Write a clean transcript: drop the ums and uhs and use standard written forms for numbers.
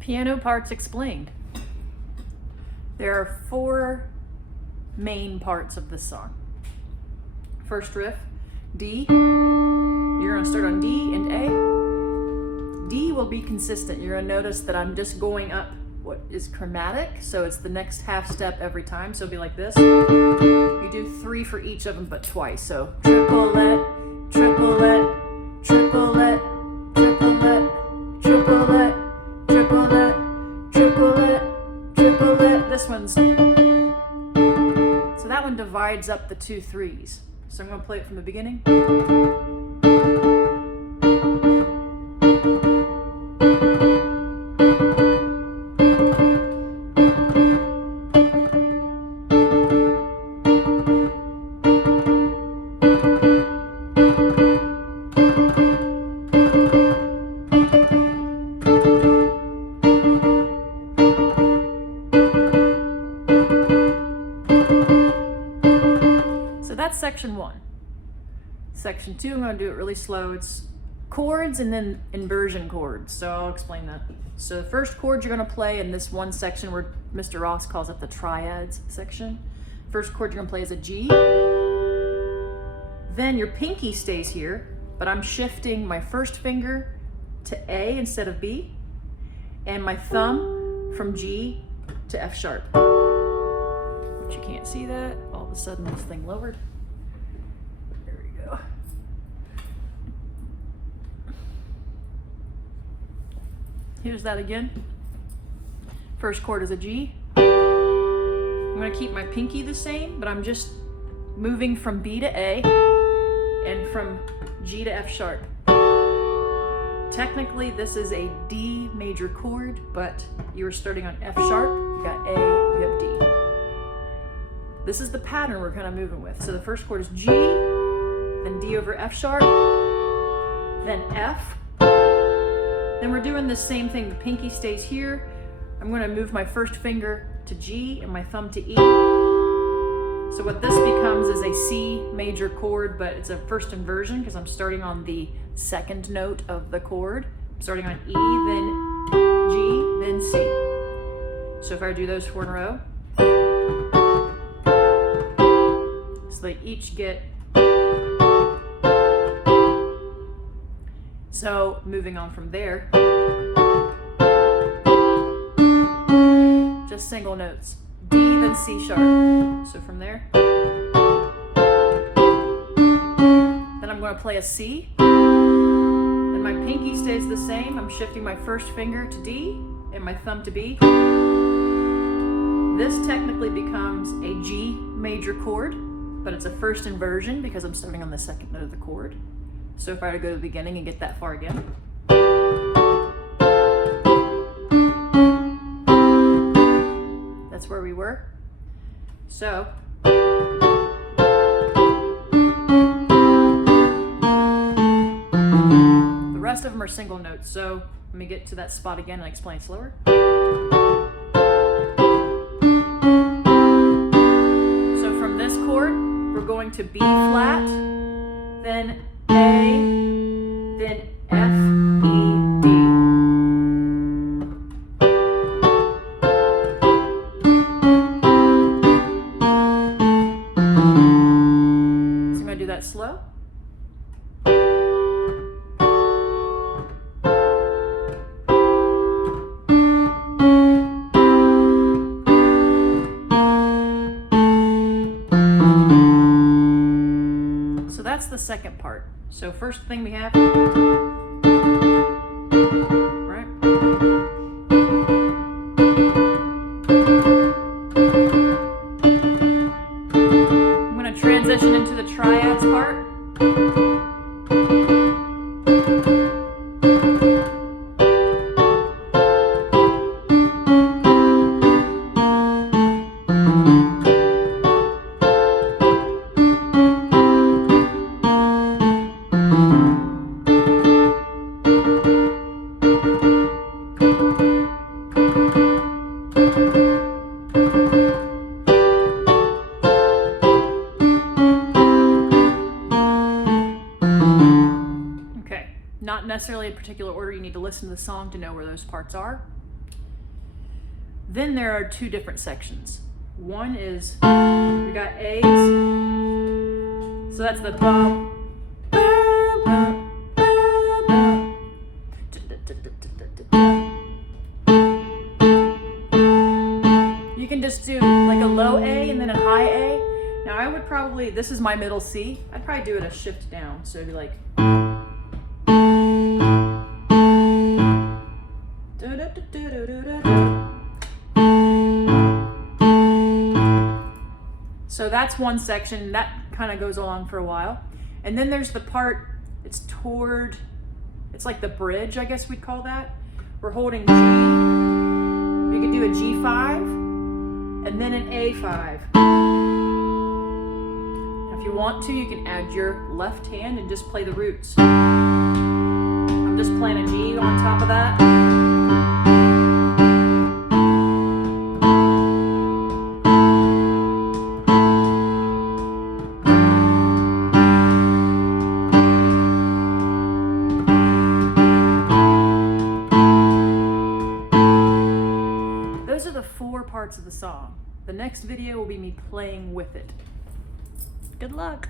Piano parts explained. There are 4 main parts of this song. First riff, D. You're gonna start on D and A. D will be consistent. You're gonna notice that I'm just going up what is chromatic, so it's the next half step every time, so it'll be like this. You do 3 for each of them, but twice, so triplet, triplet, triplet, triplet, triplet, triplet, triplet, triplet. This one's, so that one divides up the 2 3s. So I'm going to play it from the beginning. That's section 1. Section 2, I'm going to do it really slow. It's chords and then inversion chords. So I'll explain that. So the first chord you're going to play in this one section where Mr. Ross calls it the triads section. First chord you're going to play is a G. Then your pinky stays here, but I'm shifting my first finger to A instead of B, and my thumb from G to F sharp. But you can't see that. All of a sudden this thing lowered. Here's that again. First chord is a G. I'm going to keep my pinky the same, but I'm just moving from B to A and from G to F sharp. Technically, this is a D major chord, but you were starting on F sharp, you got A, you have D. This is the pattern we're kind of moving with. So the first chord is G, then D over F sharp, then F. Then we're doing the same thing. The pinky stays here. I'm going to move my first finger to G and my thumb to E. So what this becomes is a C major chord, but it's a first inversion because I'm starting on the second note of the chord. I'm starting on E, then G, then C. So if I do those 4 in a row, so they each get. So moving on from there, just single notes, D then C sharp. So from there, then I'm going to play a C, then my pinky stays the same. I'm shifting my first finger to D and my thumb to B. This technically becomes a G major chord, but it's a first inversion because I'm starting on the second note of the chord. So if I were to go to the beginning and get that far again. That's where we were. So. The rest of them are single notes. So let me get to that spot again and explain slower. So from this chord, we're going to B flat, then A, then F, E, D. So I'm going to do that slow. So that's the second part. So first thing we have, right? I'm going to transition into the triads part. Not necessarily in particular order. You need to listen to the song to know where those parts are. Then there are two different sections. One is, we got A's, so that's the bum, bum, bum, bum, bum. You can just do like a low A and then a high A. Now I would probably, this is my middle C, I'd probably do it a shift down, so it'd be like, so that's one section, that kind of goes along for a while. And then there's the part, it's toward, it's like the bridge, I guess we'd call that. We're holding G, you could do a G5, and then an A5. Now if you want to, you can add your left hand and just play the roots. I'm just playing a G on top of that. Those are the 4 parts of the song. The next video will be me playing with it. Good luck.